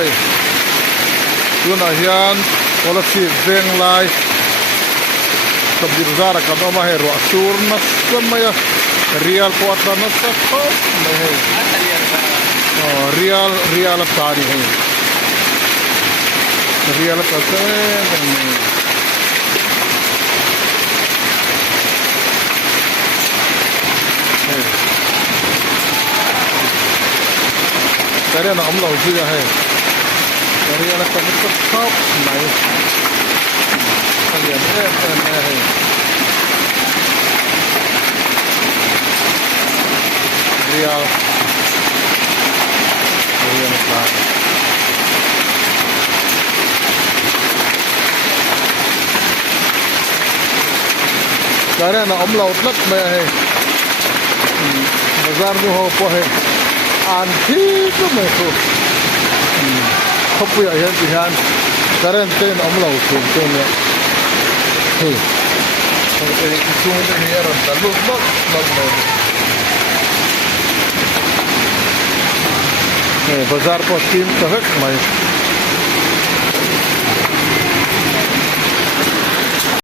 hay tuna hian policy veng lai kabir zara kan oma he ro sur na samaya real quatra na sa top mai he real tani he real ka cái này ống lầu chưa hay cái này là cái top này cái này hay real là cái này là ống lầu rất mẹ hay bazar mu ho po hay an thi cứ mày thôi không bây giờ hiện thì han cái này tên ông lầu xuống tên này cái xuống tên này rồi ta lúc mất này bazar po team ta hết mày